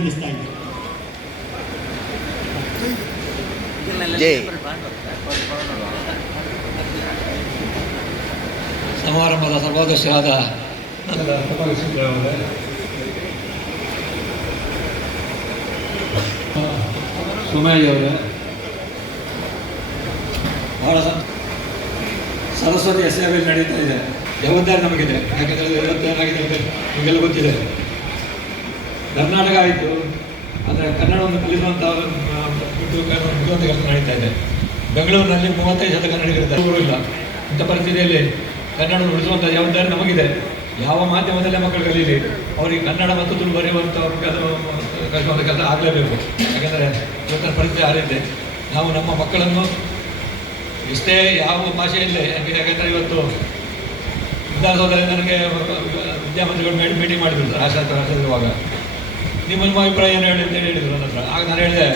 ನಡೆಸ್ತಾ ಇದ್ದಾರೆ. ಸಮಾರಂಭದ ಸರ್ವಾಧ್ಯಕ್ಷರಾದ ಸುಮಯ್ಯ ಅವರೇ, ಬಹಳ ಸರಸ್ವತಿಯ ಸೇವೆ ನಡೀತಾ ಇದೆ. ಜವಾಬ್ದಾರಿ ನಮಗಿದೆ. ಯಾಕೆಂದರೆ ಇವತ್ತೇನಾಗಿದೆ ಅಂತ ನಿಮಗೆಲ್ಲ ಗೊತ್ತಿದೆ. ಕರ್ನಾಟಕ ಆಯಿತು, ಆದರೆ ಕನ್ನಡವನ್ನು ಕಲಿಸುವಂಥ ಬುದ್ಧಿವಂತ ಕೆಲಸ ನಡೀತಾ ಇದೆ. ಬೆಂಗಳೂರಿನಲ್ಲಿ 35% ಕನ್ನಡಿಗರಿದ್ದಾರೆ, ಇಲ್ಲ. ಇಂಥ ಪರಿಸ್ಥಿತಿಯಲ್ಲಿ ಕನ್ನಡವನ್ನು ಉಳಿಸುವಂಥ ಜವಾಬ್ದಾರಿ ನಮಗಿದೆ. ಯಾವ ಮಾಧ್ಯಮದಲ್ಲೇ ಮಕ್ಕಳು ಕಲೀಲಿ, ಅವರಿಗೆ ಕನ್ನಡ ಮತ್ತು ತುಳು ಬರೆಯುವಂಥ ಕಲಿಸುವಂಥ ಕೆಲಸ ಆಗಲೇಬೇಕು. ಯಾಕೆಂದರೆ ಇವತ್ತಿನ ಪರಿಸ್ಥಿತಿ ಆರಿದೆ. ನಾವು ನಮ್ಮ ಮಕ್ಕಳನ್ನು ಇಷ್ಟೇ ಯಾವ ಭಾಷೆಯಲ್ಲೇ, ಯಾಕೆಂದರೆ ಇವತ್ತು ವಿಧಾನಸೌಧದಲ್ಲಿ ನನಗೆ ವಿದ್ಯಾಮಂತ್ರಿಗಳು ಮೀಟಿಂಗ್ ಮಾಡಿದ್ರು ರಾಷ್ಟ್ರದಲ್ಲಿರುವಾಗ. ನಿಮ್ಮ ಅಭಿಪ್ರಾಯ ಏನು ಹೇಳಿ ಅಂತೇಳಿ ಹೇಳಿದ್ರು ನನ್ನ ಹತ್ರ. ಆಗ ನಾನು ಹೇಳಿದೆ,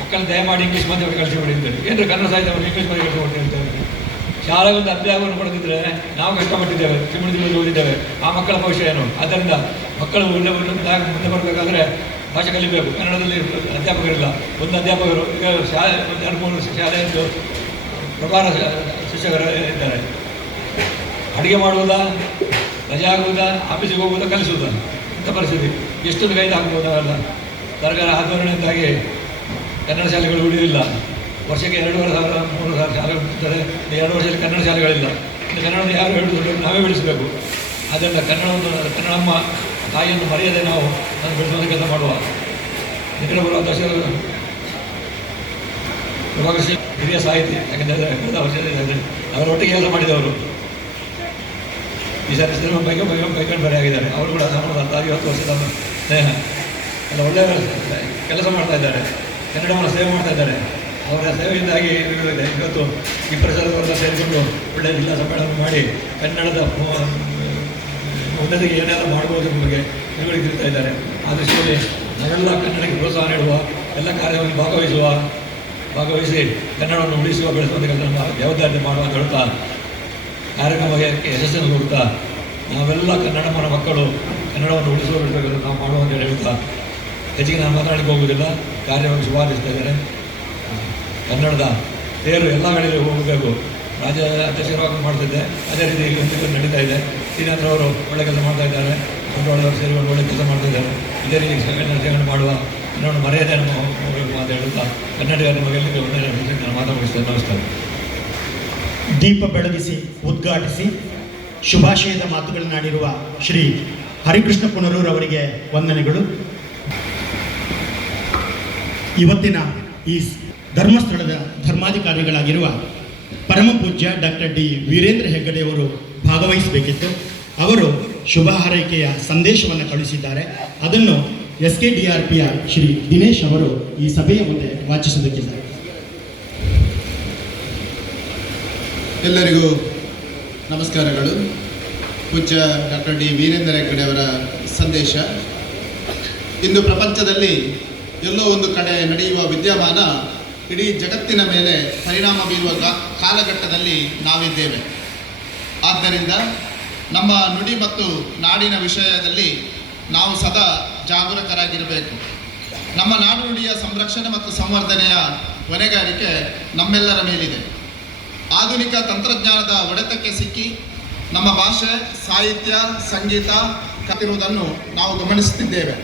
ಮಕ್ಕಳು ದಯಮಾಡಿ ಇಂಗ್ಲೀಷ್ ಮಾಧ್ಯಮಕ್ಕೆ ಕಳಿಸಿಬಿಡಿ ಅಂತೇಳಿ. ಏನಾದರೂ ಕನ್ನಡ ಸಾಹಿತ್ಯವನ್ನು ಇಂಗ್ಲೀಷ್ ಮಾಧ್ಯಮ ಕಳಿಸಿಬಿಡಿ ಅಂತ ಹೇಳಿ. ಶಾಲೆಗೊಂದು ಅಧ್ಯಾಪಕವನ್ನು ಕೊಡದಿದ್ದರೆ ನಾವು ಕಷ್ಟಪಟ್ಟಿದ್ದೇವೆ, ಚಿಮ್ಮಡಿದಲ್ಲಿ ಓದಿದ್ದೇವೆ. ಆ ಮಕ್ಕಳ ಭವಿಷ್ಯ ಏನು? ಆದ್ದರಿಂದ ಮಕ್ಕಳು ಮುಂದೆ ಬರಬೇಕಾದ್ರೆ ಭಾಷೆ ಕಲಿಬೇಕು. ಕನ್ನಡದಲ್ಲಿ ಅಧ್ಯಾಪಕರಿಲ್ಲ, ಒಂದು ಅಧ್ಯಾಪಕರು ಈಗ ಶಾಲೆ 2-3 ಶಾಲೆಯದ್ದು ಪ್ರಭಾರ ಶಿಕ್ಷಕರು ಇದ್ದಾರೆ. ಅಡುಗೆ ಮಾಡುವುದಾ, ರಜೆ ಆಗುವುದಾ, ಆಫೀಸಿಗೆ ಹೋಗುವುದಾ, ಕಲಿಸುವುದಾ? ಇಂಥ ಪರಿಸ್ಥಿತಿ ಎಷ್ಟೊಂದು ಕೈದು ಹಾಕ್ಬೋದಲ್ಲ. ಸರ್ಕಾರ ಆಧೋರಣೆಯಿಂದಾಗಿ ಕನ್ನಡ ಶಾಲೆಗಳು ಉಳಿದಿಲ್ಲ. ವರ್ಷಕ್ಕೆ 2,500-3,000 ಶಾಲೆಗಳು ಬಿಡ್ತಾರೆ. 2 ವರ್ಷದಲ್ಲಿ ಕನ್ನಡ ಶಾಲೆಗಳಿಲ್ಲ. ಕನ್ನಡವನ್ನು ಯಾರು ಹೇಳುವುದು? ನಾವೇ ಬೆಳೆಸಬೇಕು. ಆದ್ದರಿಂದ ಕನ್ನಡಮ್ಮ ತಾಯಿಯನ್ನು ಮರೆಯದೆ ನಾವು ಬೆಳೆಸುವಂಥ ಕೆಲಸ ಮಾಡುವ. ನಿಖರ ಬರುವ ಪ್ರಭಾಕರ್ ಹಿರಿಯ ಸಾಹಿತಿ. ಯಾಕೆಂದರೆ ಕಳೆದ ವರ್ಷದಲ್ಲಿ ಅವರೊಟ್ಟಿಗೆ ಕೆಲಸ ಮಾಡಿದವರು. ಈ ಸಾರಿ ಸಿನಿಮಾ ಬೈಕೊಂಡು ಬರೆಯಾಗಿದ್ದಾರೆ. ಅವರು ಕೂಡ ನಮ್ಮ 20 ವರ್ಷದ ಸ್ನೇಹ ಎಲ್ಲ ಒಳ್ಳೆಯ ಕೆಲಸ ಮಾಡ್ತಾ ಇದ್ದಾರೆ. ಕನ್ನಡವನ್ನು ಸೇವೆ ಮಾಡ್ತಾ ಇದ್ದಾರೆ. ಅವರ ಸೇವೆಯಿಂದಾಗಿ ಇವತ್ತು ಈ ಪ್ರಚಾರದವರೆಲ್ಲ ಸೇರಿಕೊಂಡು ಒಳ್ಳೆಯ ಜಿಲ್ಲಾ ಸಮ್ಮೇಳನ ಮಾಡಿ ಕನ್ನಡದ ಉನ್ನತಿಗೆ ಏನೆಲ್ಲ ಮಾಡ್ಬೋದು ಬಗ್ಗೆ ತಿಳುವಳಿಕೆ ತಿರುತ್ತಾ ಇದ್ದಾರೆ. ಆ ದೃಷ್ಟಿಯಲ್ಲಿ ನಾವೆಲ್ಲ ಕನ್ನಡಕ್ಕೆ ಪ್ರೋತ್ಸಾಹ ನೀಡುವ, ಎಲ್ಲ ಕಾರ್ಯವನ್ನು ಭಾಗವಹಿಸಿ ಕನ್ನಡವನ್ನು ಉಳಿಸುವ, ಬೆಳೆಸುವಂಥ ಕೆಲಸ ಜವಾಬ್ದಾರಿ ಮಾಡುವ ಅಂತ ಹೇಳ್ತಾ, ಕಾರ್ಯಕ್ರಮಕ್ಕೆ ಯಶಸ್ಸನ್ನು ಕೊಡ್ತಾ, ನಾವೆಲ್ಲ ಕನ್ನಡಮ್ಮನ ಮಕ್ಕಳು ಕನ್ನಡವನ್ನು ಉಳಿಸುವ ಬೆಳೆಸಬೇಕು ನಾವು ಮಾಡುವ ಅಂತ ಹೇಳ್ತಾ ಹೆಚ್ಚಿಗೆ ನಾನು ಮಾತನಾಡಲಿಕ್ಕೆ ಹೋಗುವುದಿಲ್ಲ. ಕಾರ್ಯವನ್ನು ಶುಭಾರಿಸ್ತಾ ಇದ್ದಾರೆ. ಕನ್ನಡದ ತೇರು ಎಲ್ಲ ಕಡೆಯಲ್ಲಿ ಹೋಗಬೇಕು. ರಾಜ್ಯ ಅಧ್ಯಕ್ಷರಾಗಿ ಮಾಡ್ತಿದ್ದೆ, ಅದೇ ರೀತಿ ಈಗ ನಡೀತಾ ಇದೆ. ಶ್ರೀನಾಥ್ ಅವರು ಒಳ್ಳೆ ಕೆಲಸ ಮಾಡ್ತಾ ಇದ್ದಾರೆ. ಬಂಡವಾಳದವರು ಸೇರಿಕೊಂಡು ಒಳ್ಳೆ ಕೆಲಸ ಮಾಡ್ತಾ ಇದ್ದಾರೆ. ಇದೇ ರೀತಿ ಸೇವೆ ಮಾಡುವ, ಕನ್ನಡವನ್ನು ಮರೆಯದೆ ನಮ್ಮ ಹೋಗಬೇಕು ಅಂತ ಹೇಳುತ್ತಾ ಕನ್ನಡಿಗರ ನಮಗೆಲ್ಲರಿಗೂ ಒಳ್ಳೆಯ ನಾನು ಮಾತನಾಡಿಸ್ತೇನೆ. ನಮಸ್ಕಾರ. ದೀಪ ಬೆಳಗಿಸಿ ಉದ್ಘಾಟಿಸಿ ಶುಭಾಶಯದ ಮಾತುಗಳನ್ನಾಡಿರುವ ಶ್ರೀ ಹರಿಕೃಷ್ಣ ಪುನರೂರವರಿಗೆ ವಂದನೆಗಳು. ಇವತ್ತಿನ ಈ ಧರ್ಮಸ್ಥಳದ ಧರ್ಮಾಧಿಕಾರಿಗಳಾಗಿರುವ ಪರಮ ಪೂಜ್ಯ ಡಾಕ್ಟರ್ ಡಿ ವೀರೇಂದ್ರ ಹೆಗ್ಗಡೆಯವರು ಭಾಗವಹಿಸಬೇಕಿತ್ತು. ಅವರು ಶುಭ ಹಾರೈಕೆಯ ಸಂದೇಶವನ್ನು ಕಳುಹಿಸಿದ್ದಾರೆ. ಅದನ್ನು SKDRPಯ ಶ್ರೀ ದಿನೇಶ್ ಅವರು ಈ ಸಭೆಯ ಮುಂದೆ ವಾಚಿಸುವುದಕ್ಕಿದ್ದಾರೆ. ಎಲ್ಲರಿಗೂ ನಮಸ್ಕಾರಗಳು. ಪೂಜ್ಯ ಡಾಕ್ಟರ್ ಡಿ ವೀರೇಂದ್ರ ಹೆಗ್ಗಡೆಯವರ ಸಂದೇಶ. ಇಂದು ಪ್ರಪಂಚದಲ್ಲಿ ಎಲ್ಲೋ ಒಂದು ಕಡೆ ನಡೆಯುವ ವಿದ್ಯಮಾನ ಇಡೀ ಜಗತ್ತಿನ ಮೇಲೆ ಪರಿಣಾಮ ಬೀರುವ ಕಾಲಘಟ್ಟದಲ್ಲಿ ನಾವಿದ್ದೇವೆ. ಆದ್ದರಿಂದ ನಮ್ಮ ನುಡಿ ಮತ್ತು ನಾಡಿನ ವಿಷಯದಲ್ಲಿ ನಾವು ಸದಾ ಜಾಗರೂಕರಾಗಿರಬೇಕು. ನಮ್ಮ ನಾಡು ನುಡಿಯ ಸಂರಕ್ಷಣೆ ಮತ್ತು ಸಂವರ್ಧನೆಯ ಹೊಣೆಗಾರಿಕೆ ನಮ್ಮೆಲ್ಲರ ಮೇಲಿದೆ. ಆಧುನಿಕ ತಂತ್ರಜ್ಞಾನದ ಹೊಡೆತಕ್ಕೆ ಸಿಕ್ಕಿ ನಮ್ಮ ಭಾಷೆ, ಸಾಹಿತ್ಯ, ಸಂಗೀತ ಕತ್ತಿರುವುದನ್ನು ನಾವು ಗಮನಿಸುತ್ತಿದ್ದೇವೆ.